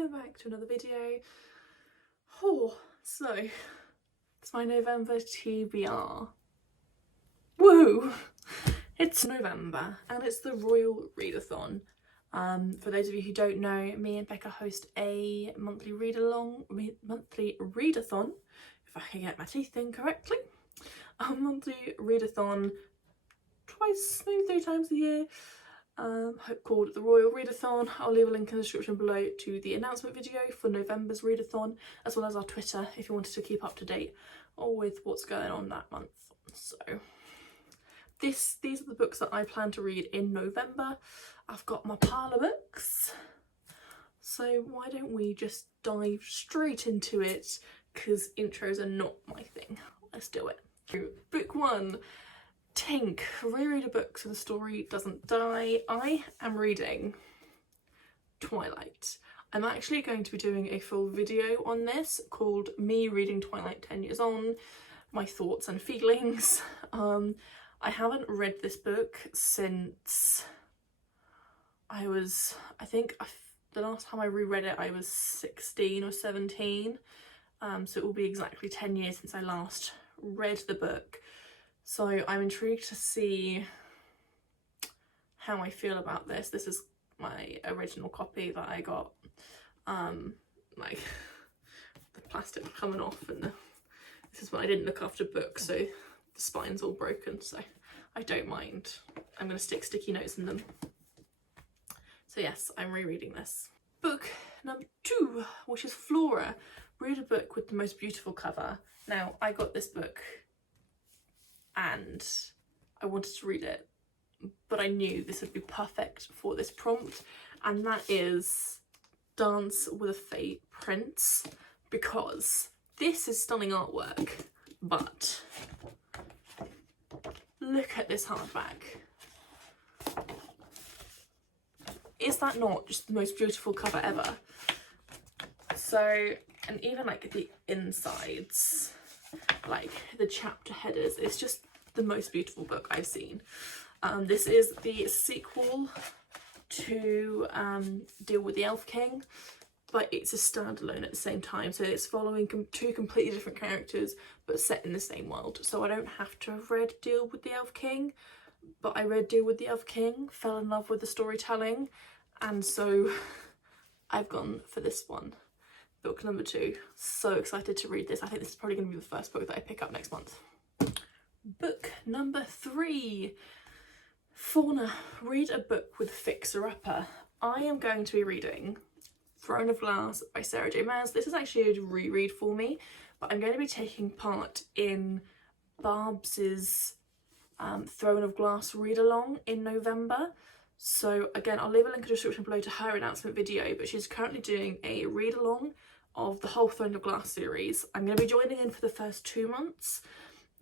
welcome back to another video. So it's my November TBR. Woo! It's November and it's the Royal Readathon. For those of you who don't know, me and Becca host a monthly readathon, if I can get my teeth in correctly. A monthly readathon twice, maybe 3 times a year. Called the Royal Readathon. I'll leave a link in the description below to the announcement video for November's Readathon, as well as our Twitter if you wanted to keep up to date with what's going on that month. So these are the books that I plan to read in November. I've got my pile of books, so why don't we just dive straight into it, because intros are not my thing. Let's do it. Book 1. Tink, reread a book so the story doesn't die. I am reading Twilight. I'm actually going to be doing a full video on this called Me Reading Twilight 10 Years On, my thoughts and feelings. I haven't read this book since I think the last time I reread it I was 16 or 17, so it will be exactly 10 years since I last read the book. So I'm intrigued to see how I feel about this. This is my original copy that I got, like the plastic coming off, and this is when I didn't look after books, so the spine's all broken, so I don't mind. I'm going to stick sticky notes in them. So yes, I'm rereading this. Book number 2, which is Flora. Read a book with the most beautiful cover. Now, I got this book and I wanted to read it, but I knew this would be perfect for this prompt, and that is Dance with a Fey Prince, because this is stunning artwork, but look at this hardback. Is that not just the most beautiful cover ever? So, and even like the insides, like the chapter headers, it's just the most beautiful book I've seen. This is the sequel to Deal with the Elf King, but it's a standalone at the same time, so it's following 2 completely different characters but set in the same world. So I don't have to have read Deal with the Elf King, but I read Deal with the Elf King, fell in love with the storytelling, and so I've gone for this one. Book number 2. So excited to read this. I think this is probably going to be the first book that I pick up next month. Book number 3. Fauna, read a book with Fixer Upper. I am going to be reading Throne of Glass by Sarah J Maas. This is actually a reread for me, but I'm going to be taking part in Barbs's Throne of Glass read-along in November. So again, I'll leave a link in the description below to her announcement video, but she's currently doing a read-along of the whole Throne of Glass series. I'm going to be joining in for the first 2 months,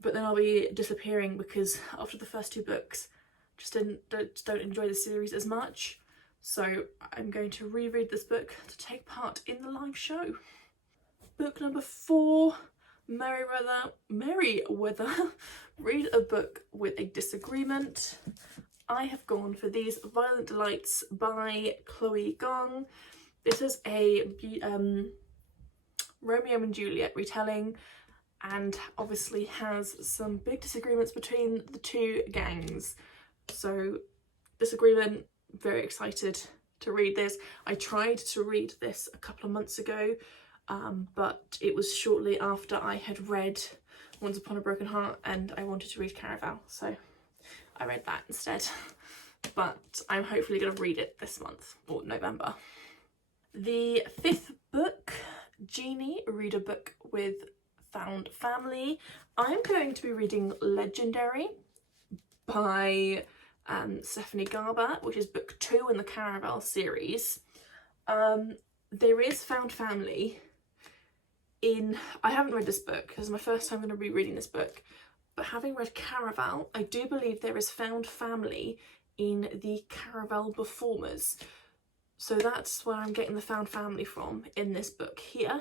but then I'll be disappearing because after the first 2 books, just don't enjoy the series as much. So I'm going to reread this book to take part in the live show. Book number 4, Merryweather. Read a book with a disagreement. I have gone for These Violent Delights by Chloe Gong. This is a Romeo and Juliet retelling, and obviously has some big disagreements between the 2 gangs. So disagreement, very excited to read this. I tried to read this a couple of months ago, but it was shortly after I had read Once Upon a Broken Heart and I wanted to read Caraval, so I read that instead. But I'm hopefully going to read it this month, or November. The 5th book, Jeannie, read a book with Found Family. I'm going to be reading Legendary by Stephanie Garber, which is book 2 in the Caraval series. There is Found Family in... I haven't read this book, this is my first time going to be reading this book, but having read Caraval, I do believe there is Found Family in the Caraval Performers. So that's where I'm getting the Found Family from in this book here.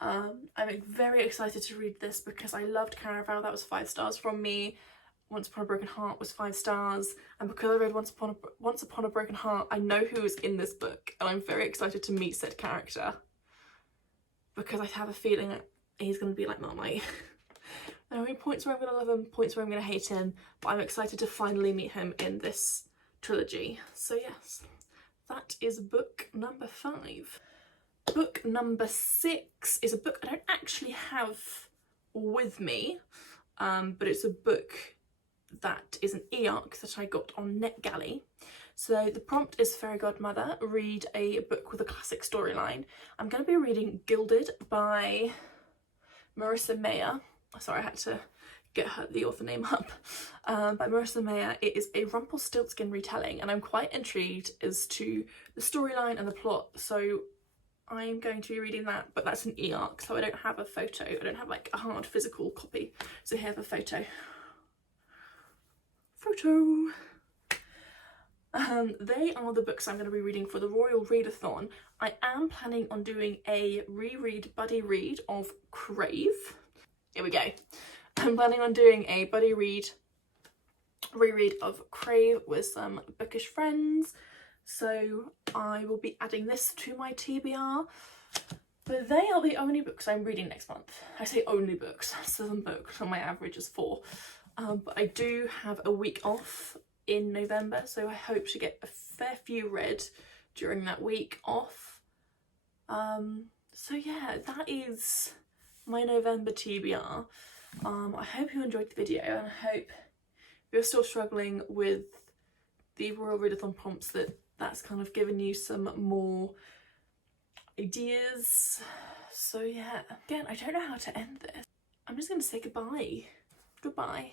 I'm very excited to read this because I loved Caraval. That was 5 stars from me. Once Upon a Broken Heart was 5 stars, and because I read Once Upon a Broken Heart, I know who is in this book, and I'm very excited to meet said character, because I have a feeling he's going to be like Marmite. There are points where I'm going to love him, points where I'm going to hate him, but I'm excited to finally meet him in this trilogy. So yes, that is book number 5. Book number 6 is a book I don't actually have with me, but it's a book that is an e-arc that I got on NetGalley. So the prompt is Fairy Godmother, read a book with a classic storyline. I'm going to be reading Gilded by Marissa Meyer. Sorry, I had to get the author name up. By Marissa Meyer. It is a Rumpelstiltskin retelling, and I'm quite intrigued as to the storyline and the plot, so I'm going to be reading that, but that's an e-arc, so I don't have a photo. I don't have like a hard physical copy, so here's a photo. They are the books I'm going to be reading for the Royal Readathon. I am planning on doing a buddy read of Crave. Here we go. I'm planning on doing a buddy reread of Crave with some bookish friends, so I will be adding this to my TBR. But they are the only books I'm reading next month. I say only books, 7 books, and my average is 4. But I do have a week off in November, so I hope to get a fair few read during that week off. So yeah, that is my November TBR. I hope you enjoyed the video, and I hope if you're still struggling with the Royal Readathon prompts that's kind of given you some more ideas. So yeah, again, I don't know how to end this. I'm just going to say goodbye. Goodbye.